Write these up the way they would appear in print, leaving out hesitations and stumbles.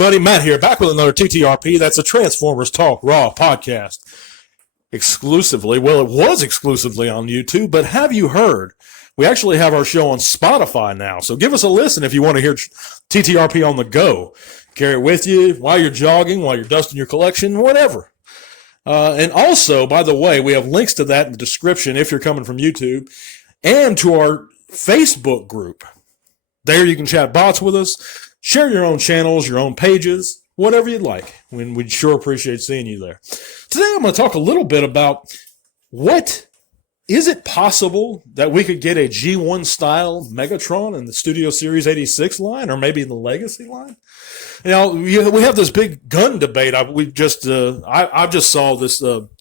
everybody? Matt here, back with another TTRP. That's a Transformers Talk Raw podcast. Exclusively, well, it was exclusively on YouTube, but have you heard? We actually have our show on Spotify now, so give us a listen if you want to hear TTRP on the go. Carry it with you while you're jogging, while you're dusting your collection, whatever. And also, by the way, we have links to that in the description if you're coming from YouTube, and to our Facebook group. There you can chat bots with us. Share your own channels, your own pages, whatever you'd like. We'd sure appreciate seeing you there. Today I'm going to talk a little bit about is it possible that we could get a G1 style Megatron in the Studio Series 86 line, or maybe the Legacy line? You know, we have this big gun debate. I just saw this G1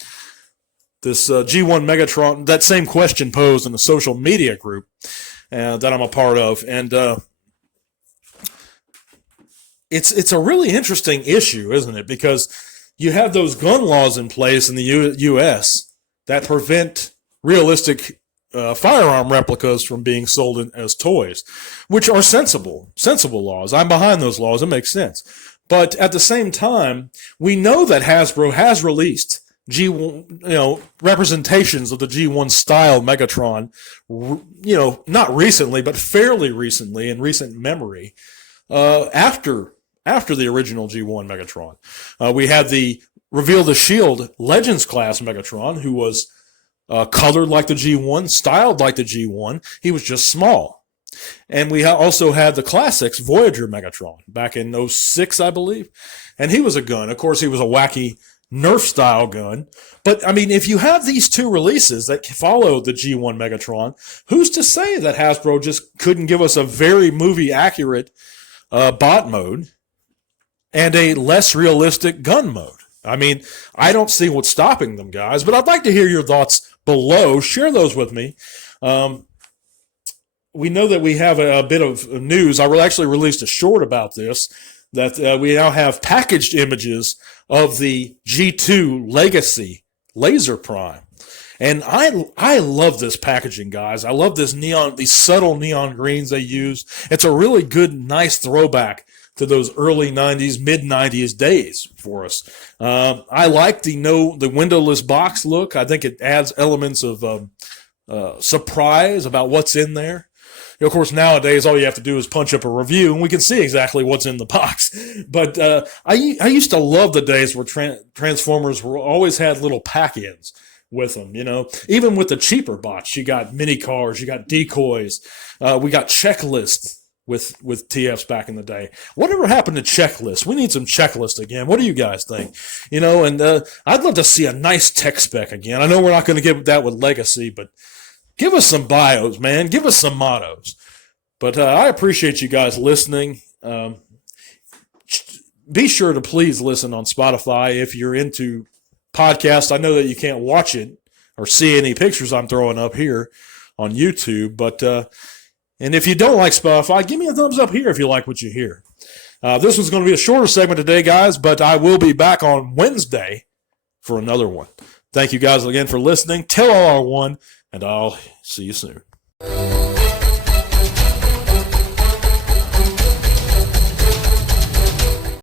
Megatron, that same question posed in the social media group that I'm a part of, and It's a really interesting issue, isn't it? Because you have those gun laws in place in the U.S. that prevent realistic firearm replicas from being sold as toys, which are sensible laws. I'm behind those laws. It makes sense. But at the same time, we know that Hasbro has released G1, representations of the G1 style Megatron, not recently, but fairly recently in recent memory, after the original G1 Megatron. We had the Reveal the Shield Legends class Megatron, who was colored like the G1, styled like the G1. He was just small. And we also had the Classics Voyager Megatron back in 06, I believe. And he was a gun. Of course, he was a wacky Nerf-style gun. But, I mean, if you have these two releases that follow the G1 Megatron, who's to say that Hasbro just couldn't give us a very movie-accurate bot mode and a less realistic gun mode? I mean, I don't see what's stopping them, guys, but I'd like to hear your thoughts below. Share those with me. We know that we have a bit of news. I actually released a short about this, that we now have packaged images of the G2 Legacy Laser Prime. And I love this packaging, guys. I love these subtle neon greens they use. It's a really good, nice throwback to those early 90s, mid-90s days for us. I like the windowless box look. I think it adds elements of surprise about what's in there. Of course, nowadays, all you have to do is punch up a review, and we can see exactly what's in the box. But I used to love the days where Transformers always had little pack-ins with them, Even with the cheaper bots, you got mini cars, you got decoys, we got checklists with TFs back in the day. Whatever happened to checklists? We need some checklists again. What do you guys think? And I'd love to see a nice tech spec again. I know we're not going to get that with Legacy, but give us some bios, man. Give us some mottos. But I appreciate you guys listening. Be sure to please listen on Spotify if you're into podcasts. I know that you can't watch it or see any pictures I'm throwing up here on YouTube, but and if you don't like Spotify, give me a thumbs up here if you like what you hear. This was going to be a shorter segment today, guys, but I will be back on Wednesday for another one. Thank you guys again for listeing. Tell all R1, and I'll see you soon.